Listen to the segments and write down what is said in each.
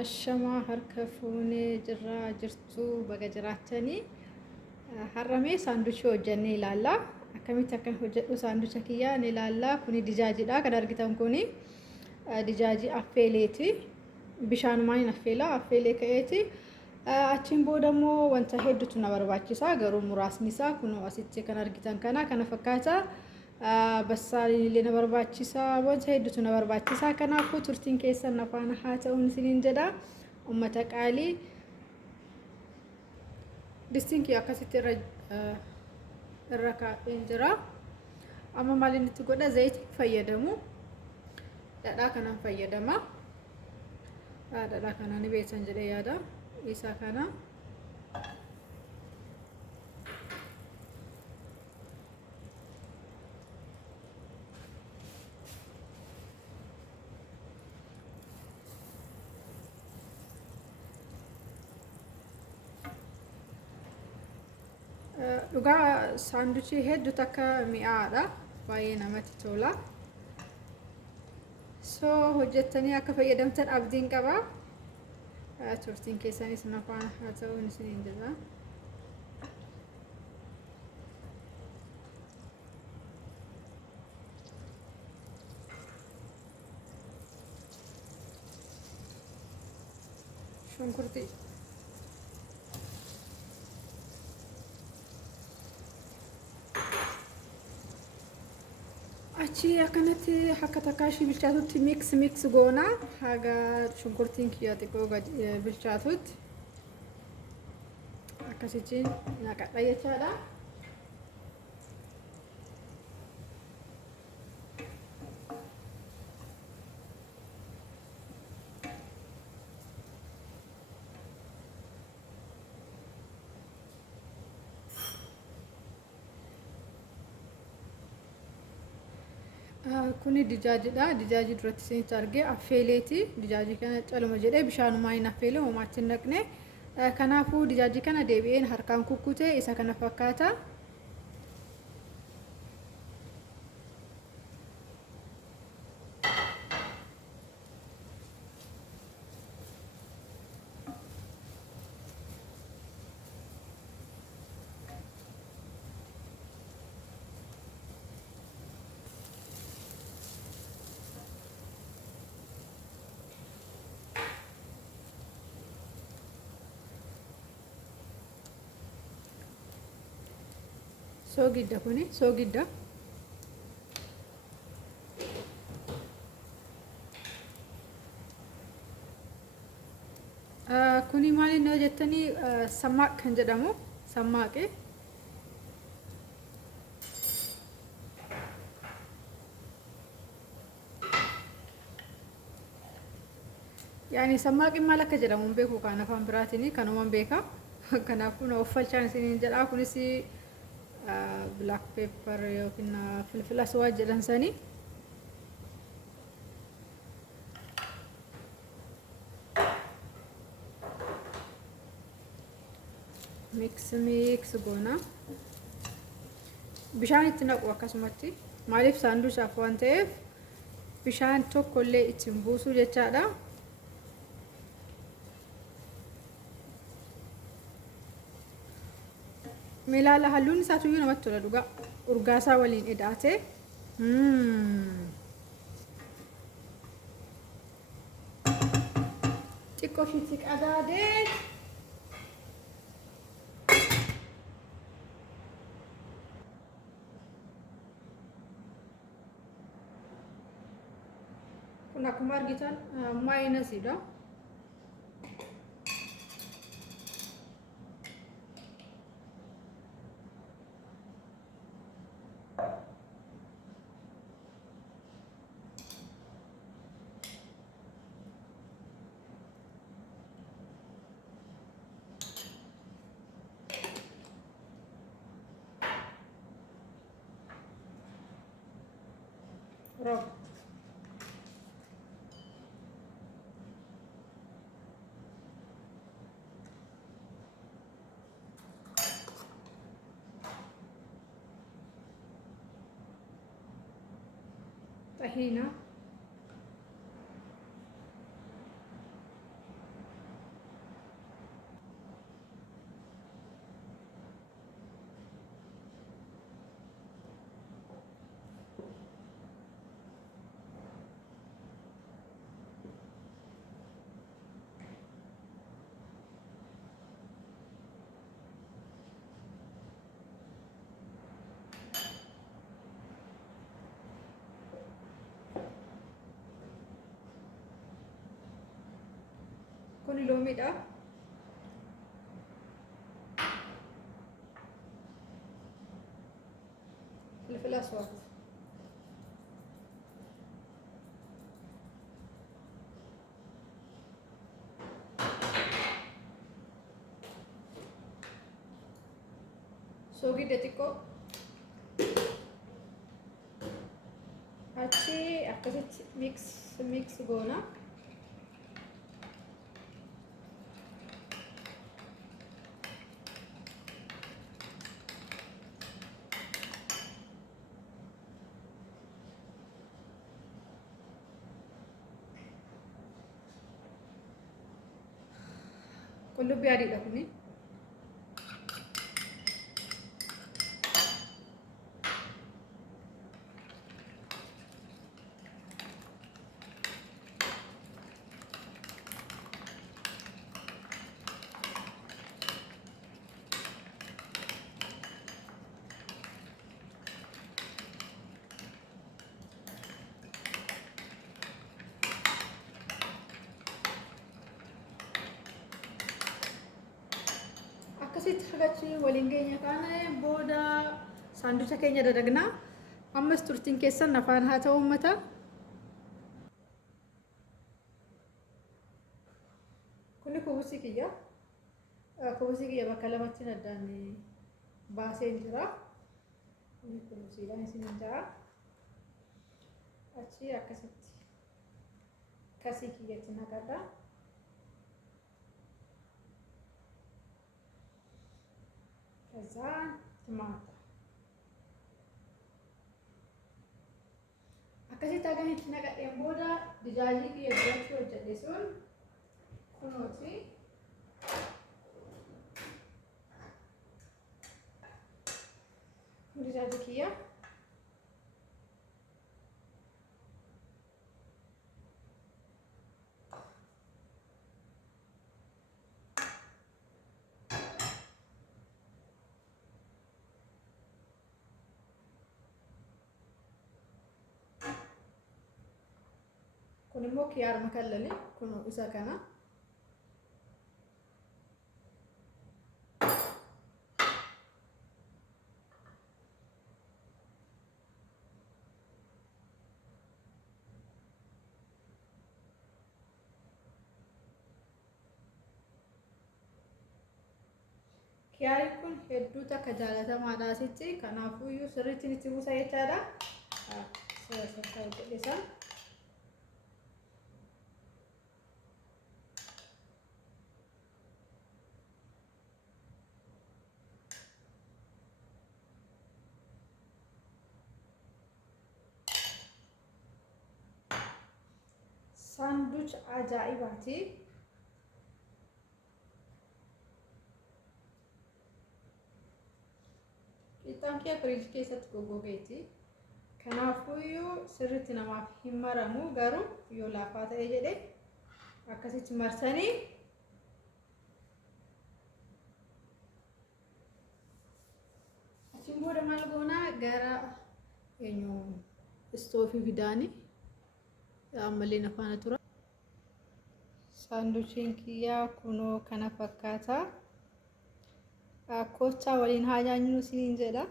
Ashamaa harka fuunee jirraa jirtu baga jiraatanii harramee saanduchii hojjannee ilaalla. Akkamitti akkan hojjedhu saanducha kiyyaa ni ilaalla. Kuni dijaajiidha. Kan argitan kuni dijaajii affeeleeti. Bishaanumaan affeelaa affeelee ka'eeti. Achiin booda immoo wanta hedduutu na barbaachisa. Garuu muraasni isaa kun asitti kan argitan kana fakkaata. Basaaliin na barbaachisa. Wanta hedduutu na barbaachisa. Kanaafuu turtiin keessan afaan haa ta'uun isiniin jedha. Uummata qaalii distinki akkasitti irra kaa'een jira. Amma maaliin itti godha zayitii fayyadamu. Dhadhaa kanaan fayyadama. Dhadhaa kanaan ni beektan jedhee yaada. Isa kana dhugaa saanduchii hedduu takka mi'aadha. Baay'ee namatti tola. So hojjettanii akka fayyadamtan abdiin qaba. Turtiin keessanis nafaan haa ta'uun isiniin jedha. Shunkurtii achi akkanatti akka takkaashii bilchaatutti mix goona haga shunkurtiin kiyya xiqqoo bilchaatutti akkasitiin naqadha jechaadha. Kuni dijaajiidha. Dijaajii duratti isinitti argee affeeleeti. Dijaajii kana caluma jedhee bishaanumaa hin affeele homaatti hin naqne. Kanaafuu dijaajii kana deebi'een harkaan kukkutee isa kana fakkaata. Soogidda kuni soogidda. Kuni maali na jettanii sammaaq kan jedhamu sammaaqe. Yaani sammaaqi maal akka jedhamu beeku kan afaan biraatiin kanumaan beeka. Kanaafuu na uffachaan isiniin jedha. Kunis black pepper yookiin filfila aswaa jedhan sanii mix goona. Bishaan itti naqu akkasumatti maaliif saanduchaaf waan ta'eef bishaan tokkollee ittiin buusuu jechaadha. Milaala halluun isaa tuyyuu namatti tola dhugaa. Urgaasaa waliin eda'ate. Xiqqoo shiitti qadaadee. Kun akkuma argitan maayinasiidha. Rob. Tahina. Kuni loomiidha. Filfila aswaad. Soogidda xiqqoo. Achi akkasitti mix goona. Qullubbii adiidha kuni. Akkasitti hagachi waliin geenya kana booda saanducha keenya dadagnaa. Ammas turtiin keessan afaan haa ta'u uummata. Kuni kubusi kiyya. Kubusi kiyya bakka lamatti addaan baasee jira. Kuni kubusiidhaan isin jira. Achi akkasitti kasii kiyyatti naqadha. ከዛ ቲማታ akkasitti akkamitti naqadheen booda dijaajii kiyya biratti hojjedhe sun kunuuti. Dijaajii kiyya kun immoo kiyaaruma kallale kun isa kana kiyaari kun hedduu takka jaalatamaadha asitti. Kanaafuu iyyuu sirriitti itti buusa jechaadha. Sirriitti hojjedhesan ሳንዱች አጃኢባቲ ቂጣን ኪያ ፍሪጅ keessatti goggogeeti. Kanaafuu sirriitti namaaf hin maramu garuu yoo laafaa ta'e jedhe akkasitti marsanii achiin booda maal goonaa gara istoofii fidaanii ammallee nafaana tura. Saanduchiin kiyyaa kunoo kana fakkaata. Koochaa waliin haa nyaannu isiniin jedha.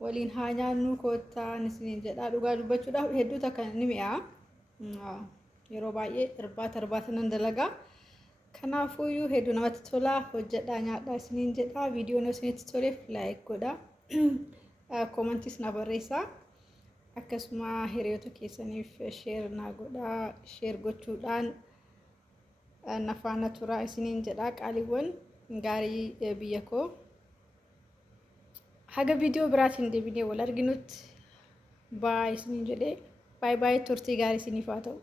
Waliin haa nyaannu koottaan isiniin jedha. Dhugaa dubbachuudhaaf hedduu takka ni mi'a. Yeroo baay'ee irbaata nan dalagaa. Kanaafuu iyyuu hedduu namatti tola. Hojjedhaa nyaadhaa isiniin jedha. Viidiyoon isinitti toleef laayik godhaa. Koomantiis na barreessaa. Akkasuma hiriyoota keessaniif sheer naa godhaa. Sheer gochuudhaan nafaana turaa isiniin jedha. Qaaliiwwan gaarii biyya koo. Haga viidiyoo biraatiin deebinee wal arginutti baay isiniin jedhee baay turtii gaarii isiniif haa ta'u.